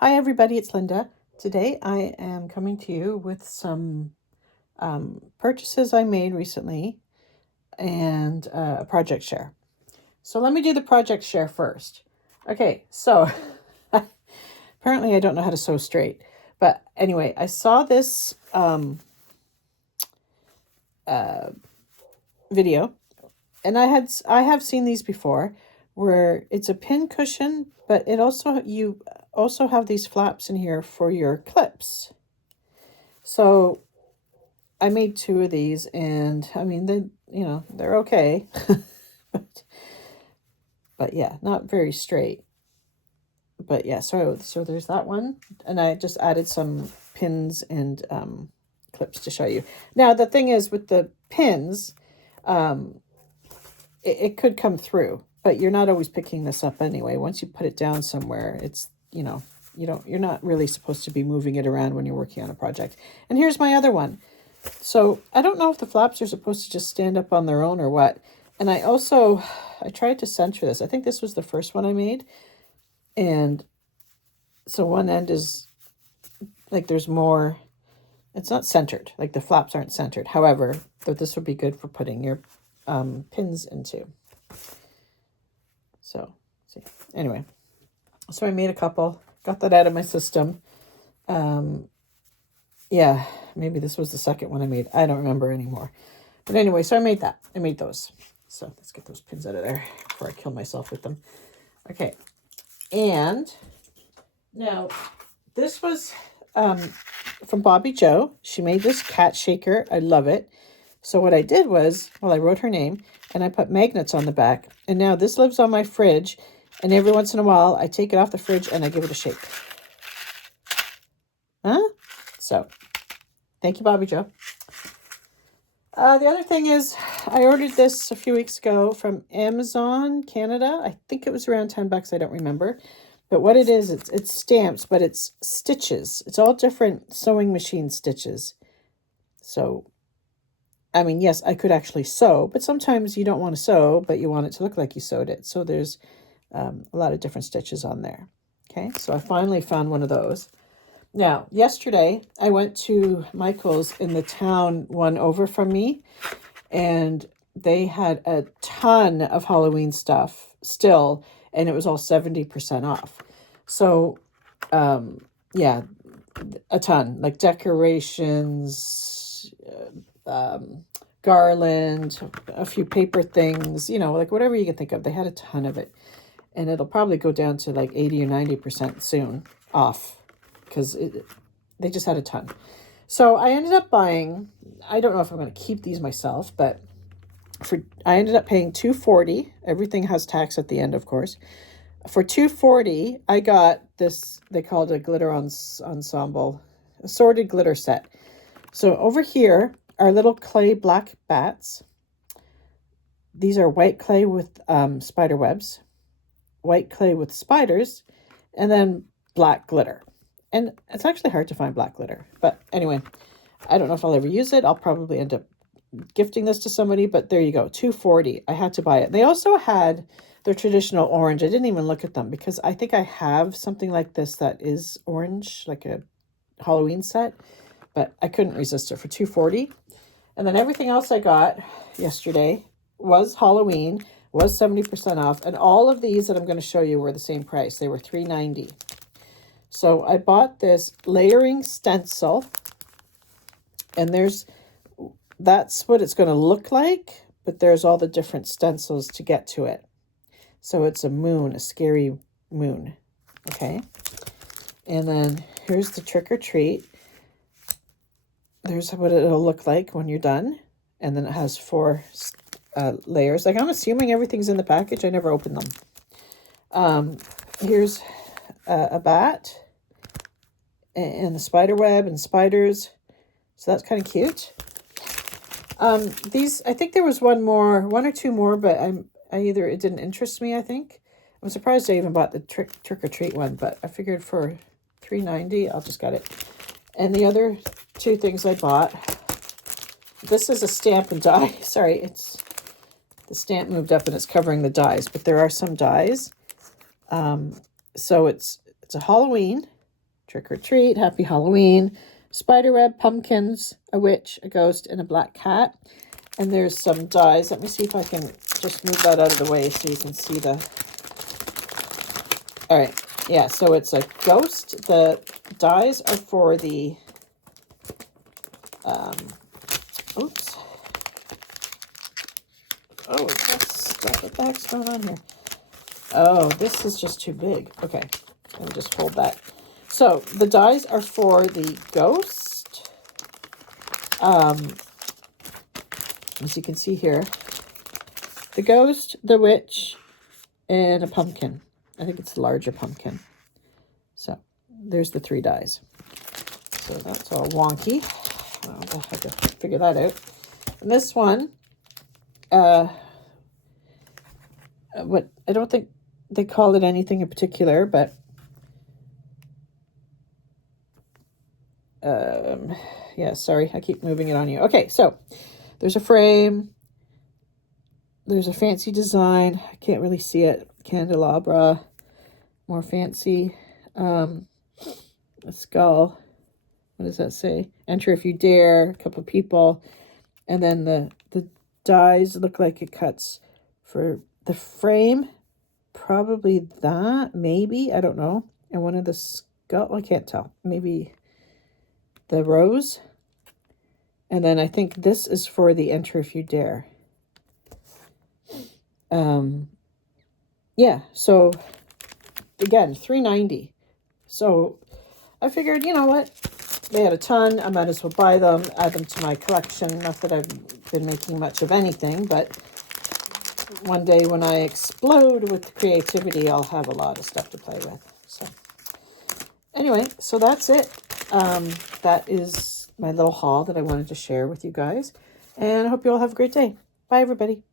Hi everybody, it's Linda. Today I am coming to you with some purchases I made recently and a project share. So let me do the project share first. Okay, so apparently I don't know how to sew straight. But anyway, I saw this video and I have seen these before where it's a pin cushion, but you also have these flaps in here for your clips. So I made two of these, and I mean they're okay, but yeah, not very straight. But yeah, so there's that one, and I just added some pins and clips to show you. Now the thing is with the pins, um, it could come through, but you're not always picking this up anyway. Once you put it down somewhere, it's you're not really supposed to be moving it around when you're working on a project. And here's my other one. So I don't know if the flaps are supposed to just stand up on their own or what. And I tried to center this. I think this was the first one I made. And so one end is like there's more, it's not centered. Like the flaps aren't centered. However, this would be good for putting your pins into. So, see. Anyway, so I made a couple, got that out of my system. Yeah, maybe this was the second one I made. I don't remember anymore. But anyway, so I made that. I made those. So let's get those pins out of there before I kill myself with them. Okay. And now this was from Bobbi Jo. She made this cat shaker. I love it. So what I did was, well, I wrote her name and I put magnets on the back. And now this lives on my fridge. And every once in a while, I take it off the fridge and I give it a shake. Huh? So, thank you, Bobbi Jo. The other thing is, I ordered this a few weeks ago from Amazon Canada. I think it was around $10. I don't remember. But what it is, it's stamps, but it's stitches. It's all different sewing machine stitches. So, I mean, yes, I could actually sew, but sometimes you don't want to sew, but you want it to look like you sewed it. So there's a lot of different stitches on there. Okay, so I finally found one of those. Now, yesterday, I went to Michael's in the town one over from me, and they had a ton of Halloween stuff still, and it was all 70% off. So, yeah, a ton, like decorations, garland, a few paper things, like whatever you can think of. They had a ton of it, and it'll probably go down to like 80 or 90% soon off, because they just had a ton. So I ended up buying, I don't know if I'm going to keep these myself, but I ended up paying $2.40. Everything has tax at the end, of course. For $2.40, I got this, they called it a glitter ensemble, assorted glitter set. So over here are little clay black bats. These are white clay with spider webs, white clay with spiders, and then black glitter. And it's actually hard to find black glitter. But anyway, I don't know if I'll ever use it. I'll probably end up gifting this to somebody, but there you go, $2.40. I had to buy it. They also had their traditional orange. I didn't even look at them because I think I have something like this that is orange, like a Halloween set, but I couldn't resist it for $2.40. And then everything else I got yesterday was Halloween, was 70% off, and all of these that I'm going to show you were the same price. They were $3.90. So I bought this layering stencil, and that's what it's going to look like, but there's all the different stencils to get to it. So it's a moon, a scary moon. Okay. And then here's the trick or treat. There's what it'll look like when you're done. And then it has 4 layers. Like, I'm assuming everything's in the package. I never opened them. Here's a bat and the spider web and spiders. So that's kind of cute. These, I think there was one or two more, but it didn't interest me, I think. I'm surprised I even bought the trick or treat one, but I figured for $3.90, I'll just get it. And the other 2 things I bought, this is a stamp and die. Sorry, the stamp moved up and it's covering the dies, but there are some dies. So it's a Halloween, Trick or treat, happy Halloween, spiderweb, pumpkins, a witch, a ghost, and a black cat. And there's some dies. Let me see if I can just move that out of the way so you can see the... All right. Yeah, so it's a ghost. The dies are for the... oops. Oh, that's stuff. What the heck's going on here? Oh, this is just too big. Okay, let me just hold that. So the dies are for the ghost. As you can see here, the ghost, the witch, and a pumpkin. I think it's a larger pumpkin. So there's the 3 dies. So that's all wonky. Well, I'll have to figure that out. And this one, what I don't think they call it anything in particular, but yeah, sorry, I keep moving it on you. Okay, so there's a frame. There's a fancy design. I can't really see it. Candelabra, more fancy. A skull. What does that say? Enter if you dare. A couple people. And then the dies look like it cuts for the frame. Probably that, maybe. I don't know. And one of the skull, I can't tell. Maybe the rose. And then I think this is for the enter if you dare. Yeah, so again, $3.90. So I figured, you know what? They had a ton. I might as well buy them, add them to my collection. Not that I've been making much of anything, but one day when I explode with creativity, I'll have a lot of stuff to play with. So anyway, so that's it. That is my little haul that I wanted to share with you guys. And I hope you all have a great day. Bye, everybody.